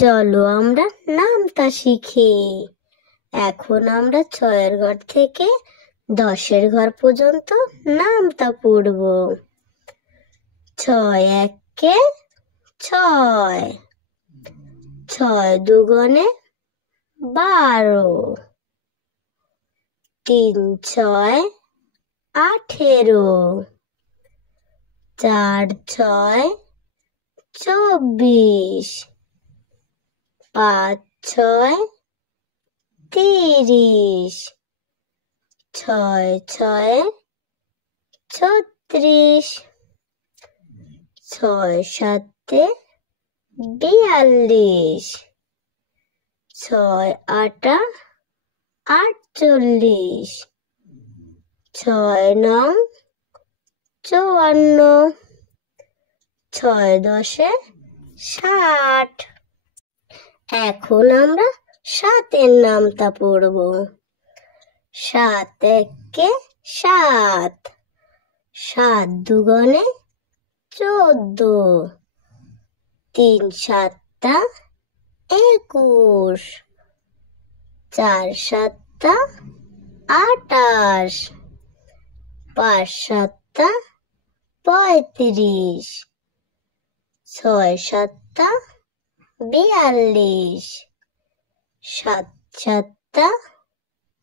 চলো আমরা নামতা শিখি। এখন আমরা 6-এর ঘর থেকে 10-এর ঘর পর্যন্ত নামতা পড়ব। 6 একে 6, 6 দুগুণে 12, 3 6 18, 4 6 24, 5 6 30, 6 6 36, 6 7 42, 6 8 48, 6 9 54, 6 10 60। এখন আমরা 7-এর নামতা পড়ব। 7 একে 7, 7 দুগুণে 14, 3 7 21, 4 7 28, 5 7 35, 6 7 42, 7 7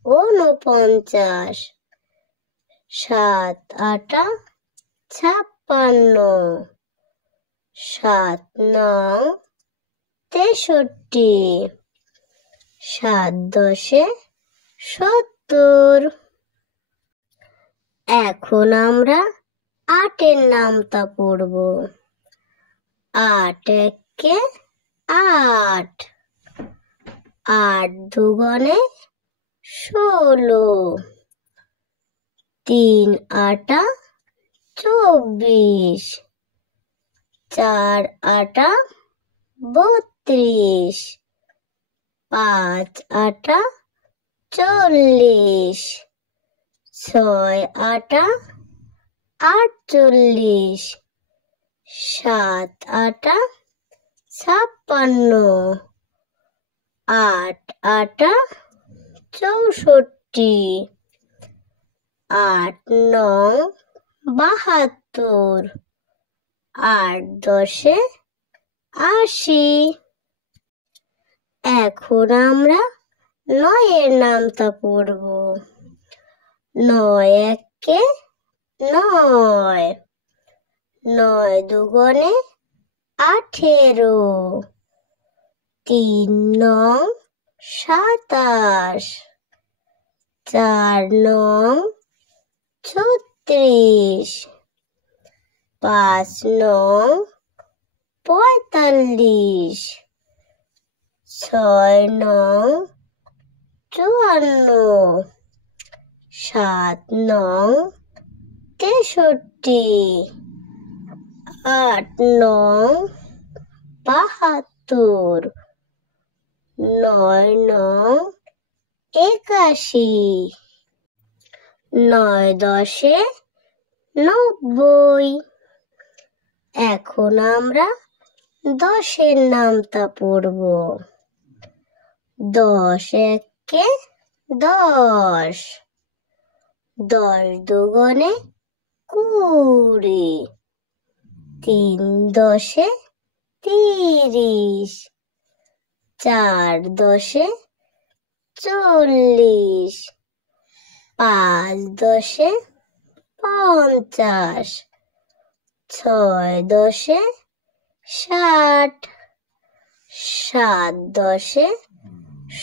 49, 7 8 56, 7 9 63, 7 10 70। এখন আমরা 8-এর নামতা পড়ব। 8 একে 8, 8 দুগুণে 16, 3 8 24, 4 8 32, 5 8 40, 6 8 48, 7 8 56, 8 8 64, 8 9 72, 8 10 80। এখন আমরা 9-এর নামতা পড়ব। 9 একে 9, 9 দুগুণে 18, 3 9 27, 4 9 36, 5 9 45, 6 9 54, 7 9 63, 8 9 72, 9 9 81, 9 10 90। এখন আমরা 10-এর নামতা পড়ব। 10 একে 10, 10 দুগুণে 20, 3 10 30, 4 10 40, 5 10 50, 6 10 60, 7 10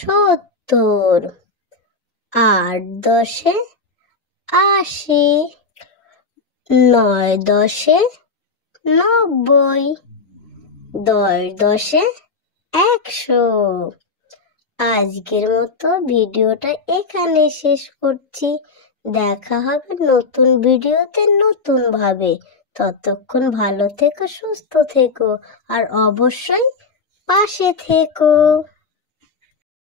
70, 8 10 80, 9 10 90, 10 10 100। আজকের মতো ভিডিওটা এখানে শেষ করছি। দেখা হবে নতুন ভিডিওতে নতুন ভাবে। ততক্ষণ ভালো থেকো, সুস্থ থেকো আর অবশ্যই পাশে থেকো।